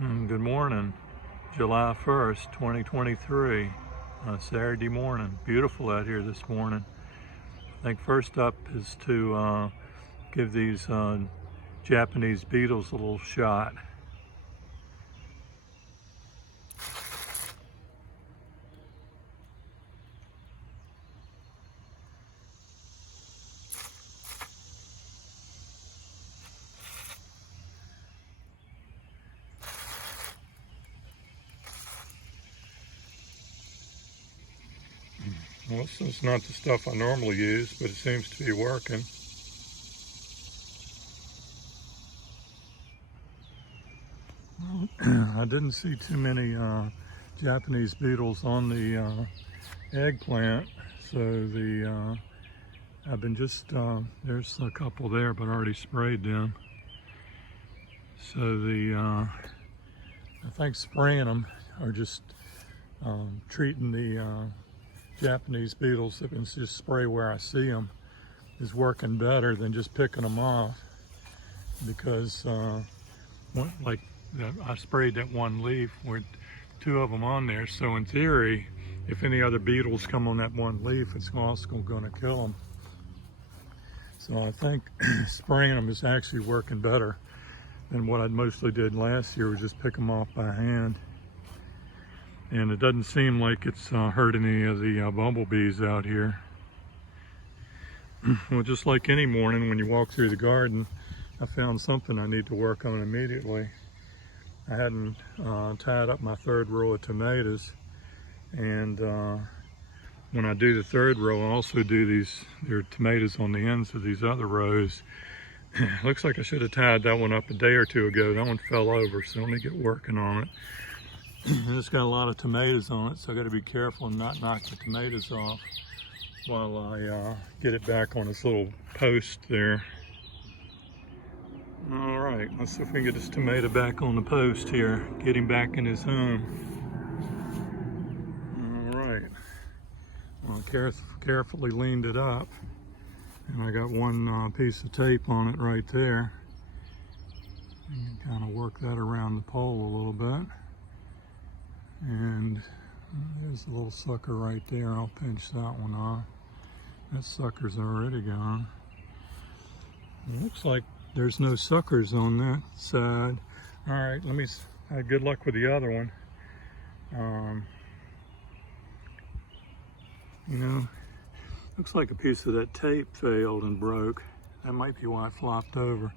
Good morning, July 1st, 2023, Saturday morning. Beautiful out here this morning. I think first up is to give these Japanese Beatles a little shot. Well, this is not the stuff I normally use, but it seems to be working. I didn't see too many Japanese beetles on the eggplant, so I've been just, there's a couple there, but I already sprayed them. So I think spraying them or just treating the Japanese beetles that can just spray where I see them is working better than just picking them off, because like I sprayed that one leaf with two of them on there, so in theory if any other beetles come on that one leaf, it's also going to kill them. So I think spraying them is actually working better than what I mostly did last year, was just pick them off by hand. And it doesn't seem like it's hurting any of the bumblebees out here. Well, just like any morning when you walk through the garden, I found something I need to work on immediately. I hadn't tied up my third row of tomatoes, and when I do the third row, I also do there are tomatoes on the ends of these other rows. Looks like I should have tied that one up a day or two ago. That one fell over, so let me get working on it. It's got a lot of tomatoes on it, so I got to be careful and not knock the tomatoes off while I get it back on this little post there. All right, let's see if we can get this tomato back on the post here, get him back in his home. All right, well, carefully leaned it up, and I got one piece of tape on it right there. And kind of work that around the pole a little bit. And there's a little sucker right there. I'll pinch that one off. That sucker's already gone. It looks like there's no suckers on that side. All right, let me have good luck with the other one. You know, looks like a piece of that tape failed and broke. That might be why it flopped over.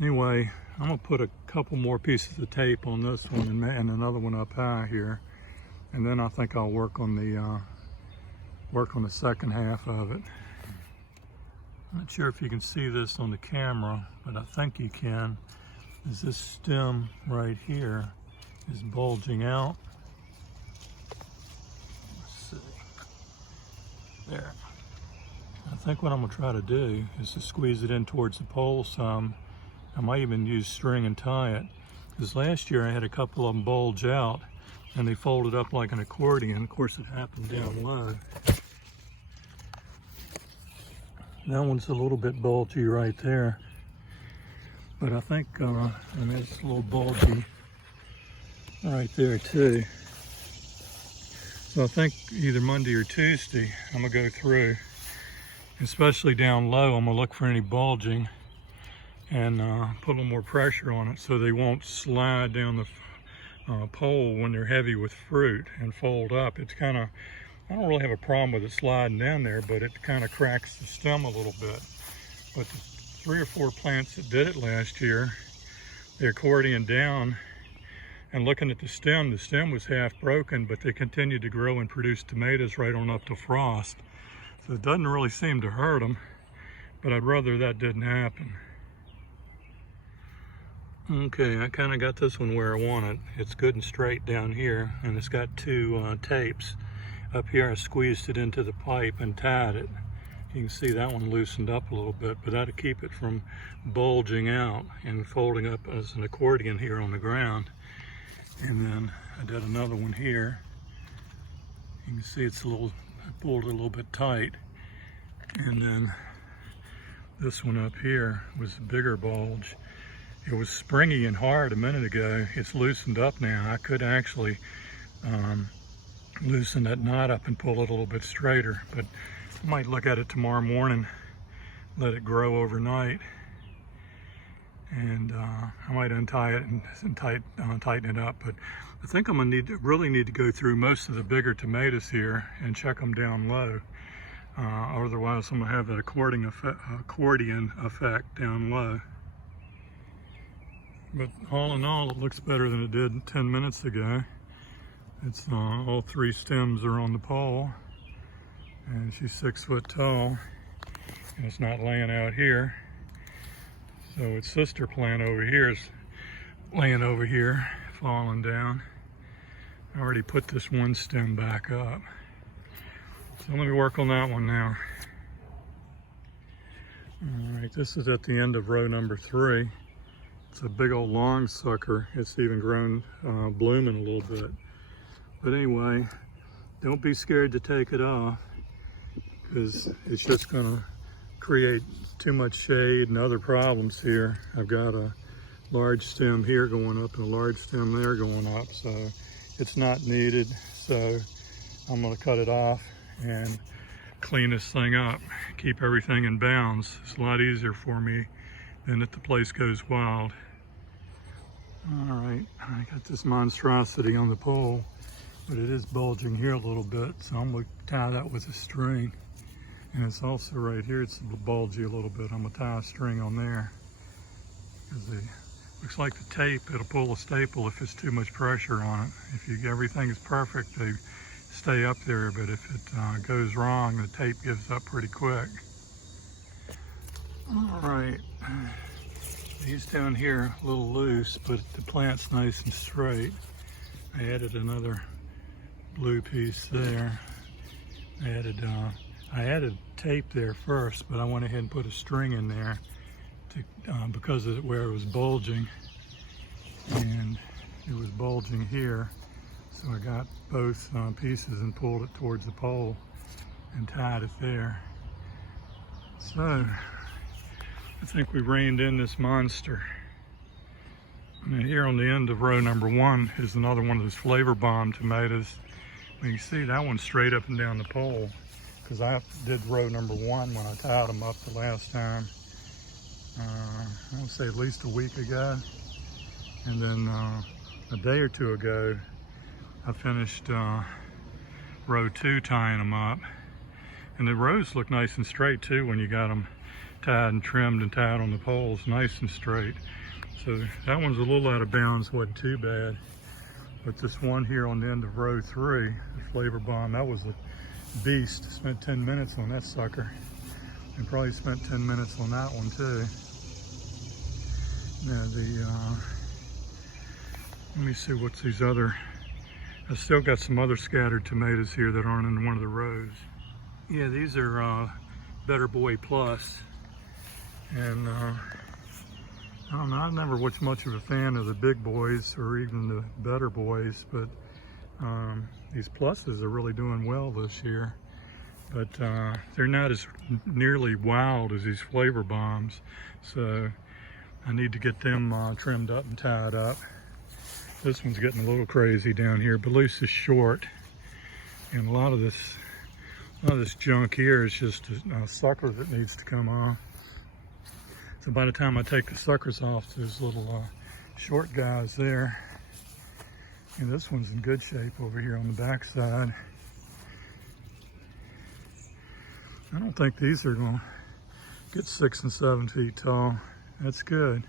Anyway, I'm gonna put a couple more pieces of tape on this one and another one up high here, and then I think I'll work on the second half of it. I'm not sure if you can see this on the camera, but I think you can. Is this stem right here is bulging out. Let's see. There. I think what I'm gonna try to do is to squeeze it in towards the pole some. I might even use string and tie it, because last year I had a couple of them bulge out and they folded up like an accordion. Of course, it happened down low. That one's a little bit bulgy right there, but I think, and it's a little bulgy right there too. So I think either Monday or Tuesday I'm gonna go through, especially down low. I'm gonna look for any bulging and put a little more pressure on it so they won't slide down the pole when they're heavy with fruit and fold up. It's kind of, I don't really have a problem with it sliding down there, but it kind of cracks the stem a little bit. But the 3 or 4 plants that did it last year, they accordion down, and looking at the stem was half broken, but they continued to grow and produce tomatoes right on up to frost. So it doesn't really seem to hurt them, but I'd rather that didn't happen. Okay, I kind of got this one where I want it. It's good and straight down here, and it's got 2 tapes. Up here I squeezed it into the pipe and tied it. You can see that one loosened up a little bit, but that'll keep it from bulging out and folding up as an accordion here on the ground. And then I did another one here. You can see it's I pulled it a little bit tight. And then this one up here was a bigger bulge. it was springy and hard a minute ago. It's loosened up now. I could actually loosen that knot up and pull it a little bit straighter, but I might look at it tomorrow morning, let it grow overnight, and I might untie it and tighten it up. But I think I'm gonna really need to go through most of the bigger tomatoes here and check them down low. Otherwise I'm gonna have that accordion effect down low. But all in all, it looks better than it did 10 minutes ago. It's all 3 stems are on the pole, and she's 6 foot tall, and it's not laying out here. So its sister plant over here is laying over here, falling down. I already put this one stem back up. So let me work on that one now. All right, this is at the end of row number 3. It's a big old long sucker. It's even grown, blooming a little bit. But anyway, don't be scared to take it off, because it's just gonna create too much shade and other problems here. I've got a large stem here going up and a large stem there going up, so it's not needed. So I'm gonna cut it off and clean this thing up, keep everything in bounds. It's a lot easier for me than if the place goes wild. All right, I got this monstrosity on the pole, but it is bulging here a little bit, so I'm gonna tie that with a string. And it's also right here, it's bulgy a little bit. I'm gonna tie a string on there, because looks like the tape, it'll pull a staple if it's too much pressure on it. If everything is perfect, they stay up there, but if it goes wrong, the tape gives up pretty quick. All right, these down here a little loose, but the plant's nice and straight. I added another blue piece there. I added tape there first, but I went ahead and put a string in there because of where it was bulging, and it was bulging here. So I got both pieces and pulled it towards the pole and tied it there. So I think we reined in this monster. And here on the end of row number 1 is another one of those flavor bomb tomatoes. You can see that one's straight up and down the pole, because I did row number 1 when I tied them up the last time. I would say at least a week ago. And then a day or 2 ago, I finished row 2 tying them up. And the rows look nice and straight too when you got them tied and trimmed and tied on the poles, nice and straight. So that one's a little out of bounds, wasn't too bad. But this one here on the end of row 3, the flavor bomb, that was a beast. Spent 10 minutes on that sucker, and probably spent 10 minutes on that one too. Now let me see what's these other, I still got some other scattered tomatoes here that aren't in one of the rows. Yeah, these are Better Boy Plus, and I don't know, I never was much of a fan of the big boys or even the Better Boys, but these pluses are really doing well this year. But they're not as nearly wild as these flavor bombs, so I need to get them trimmed up and tied up. This one's getting a little crazy down here, but at least it's short, and a lot of this junk here is just a sucker that needs to come off. So by the time I take the suckers off, there's little short guys there. And this one's in good shape over here on the back side. I don't think these are gonna get 6 and 7 feet tall. That's good.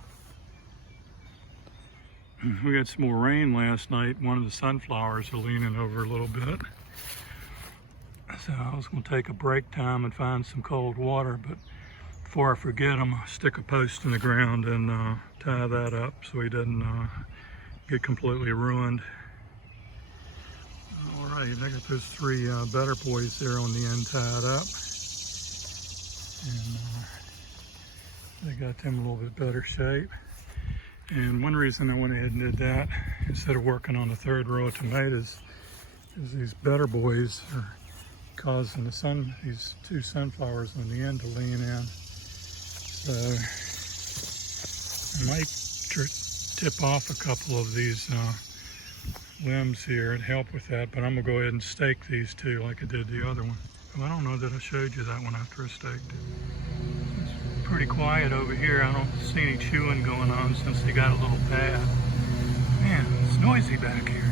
We got some more rain last night. One of the sunflowers are leaning over a little bit. So I was gonna take a break time and find some cold water, but before I forget, I'm gonna stick a post in the ground and tie that up so he doesn't get completely ruined. All right, I got those 3 Better Boys there on the end tied up. And they got them in a little bit better shape. And one reason I went ahead and did that, instead of working on the 3rd row of tomatoes, is these Better Boys are causing these 2 sunflowers on the end to lean in. So I might tip off a couple of these limbs here and help with that, but I'm gonna go ahead and stake these two like I did the other one. Well, I don't know that I showed you that one after I staked it. It's pretty quiet over here. I don't see any chewing going on since they got a little pad. Man, it's noisy back here.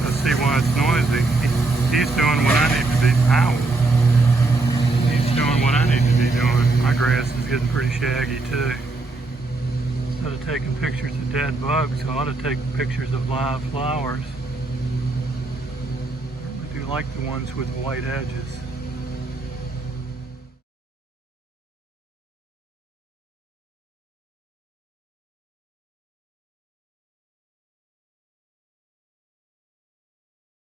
Let's see why it's noisy. He's doing what I need to be. Ow. He's doing what I need to be doing. My grass is getting pretty shaggy too. Instead of taking pictures of dead bugs, I ought to take pictures of live flowers. I really do like the ones with white edges.